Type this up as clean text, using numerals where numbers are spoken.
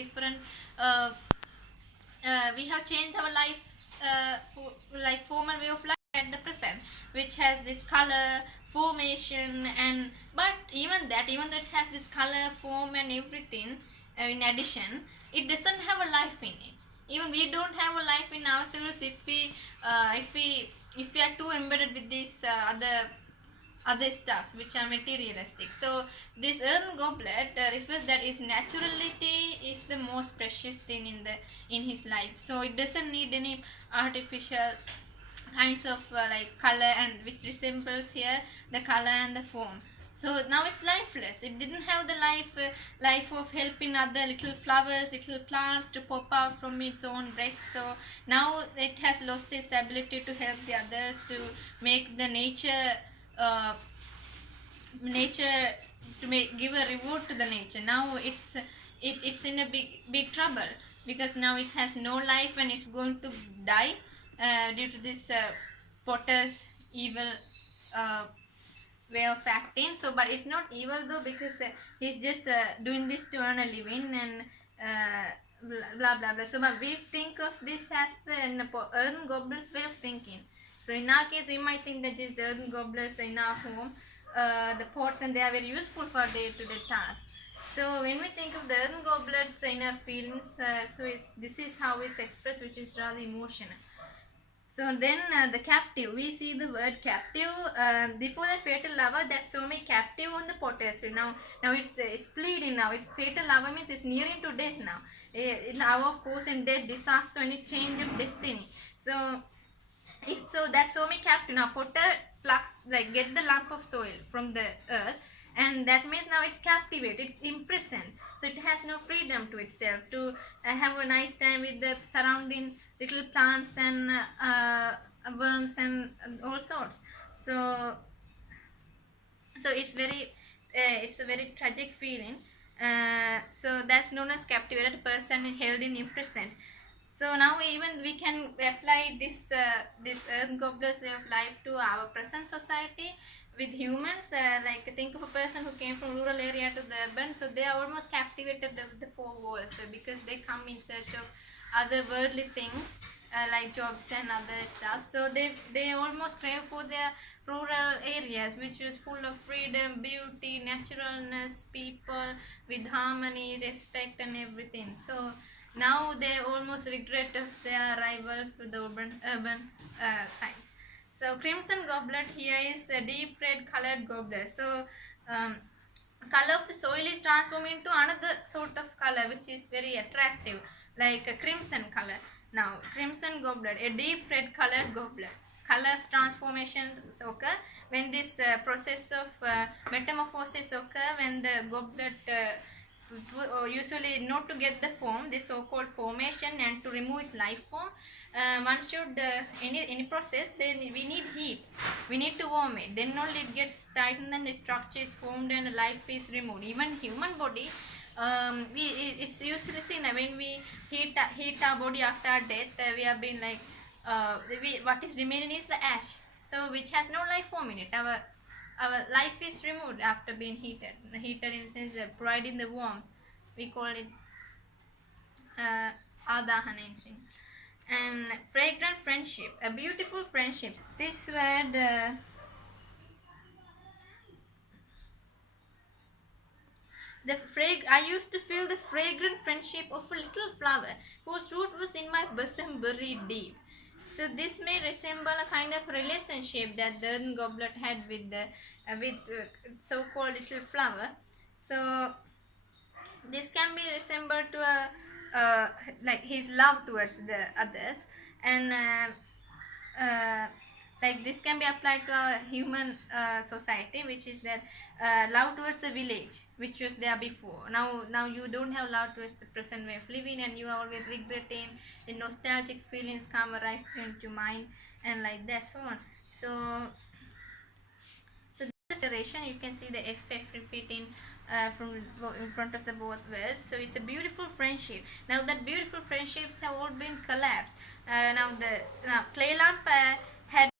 different we have changed our life for like formal way of life at the present, which has this color formation. And but even though it has this color form and everything, in addition, it doesn't have a life in it. Even we don't have a life in ourselves if we are too embedded with these other stuffs which are materialistic. So this earthen goblet refers that his naturality is the most precious thing in his life. So it doesn't need any artificial kinds of like color, and which resembles here the color and the form. So now it's lifeless. It didn't have the life of helping other little flowers, little plants to pop out from its own breast. So now it has lost its ability to help the others, to make the nature to give a reward to the nature. Now it's in a big trouble, because now it has no life and it's going to die due to this potter's evil uh, way of acting. So but it's not evil though, because he's just doing this to earn a living, and blah blah blah. So but we think of this as the earthen goblet's way of thinking. So in our case, we might think that this the earthen goblets in our home, the pots, and they are very useful for day-to-day tasks. So when we think of the earthen goblets in our feelings, so this is how it's expressed, which is rather emotional. So then the captive, we see the word captive before the fatal lava, that so me captive on the potter's wheel. Now it's pleading now. It's fatal lava means it's nearing to death now. In hour of course and death, disaster, any change of destiny. So that so me captive now. Potter plucks, like, get the lump of soil from the earth, and that means now it's captivated, it's imprisoned. So it has no freedom to itself to have a nice time with the surrounding little plants and worms and all sorts. So it's a very tragic feeling. So that's known as captivated person held in imprisonment. So now even we can apply this earth goblet's way of life to our present society with humans. Like, think of a person who came from rural area to the urban, so they are almost captivated the four walls, because they come in search of other worldly things, like jobs and other stuff. So they almost crave for their rural areas, which is full of freedom, beauty, naturalness, people with harmony, respect, and everything. So now they almost regret of their arrival to the urban sites. So crimson goblet here is a deep red colored goblet. So color of the soil is transformed into another sort of color, which is very attractive, like a crimson color. Now crimson goblet, a deep red colored goblet. Color transformations occur when this process of metamorphosis occur, when the goblet usually not to get the form, this so-called formation, and to remove its life form, one should any process, then we need heat, we need to warm it, then only it gets tightened and the structure is formed and life is removed. Even human body, it's usually seen when we heat our body after our death, we have been like what is remaining is the ash, so which has no life form in it. Our life is removed after being heated in the sense of providing the warmth. We call it Adahanenshin. And fragrant friendship, a beautiful friendship. This word I used to feel the fragrant friendship of a little flower whose root was in my bosom buried deep. So this may resemble a kind of relationship that the earthen goblet had with the so-called little flower. So this can be resembled to a like his love towards the others, and like this can be applied to a human society, which is that love towards the village which was there before. Now you don't have love towards the present way of living, and you are always regretting, the nostalgic feelings come arise into your mind, and like that, so on. So the iteration, you can see the FF repeating from in front of the both words. So it's a beautiful friendship. Now that beautiful friendships have all been collapsed. Now clay lamp had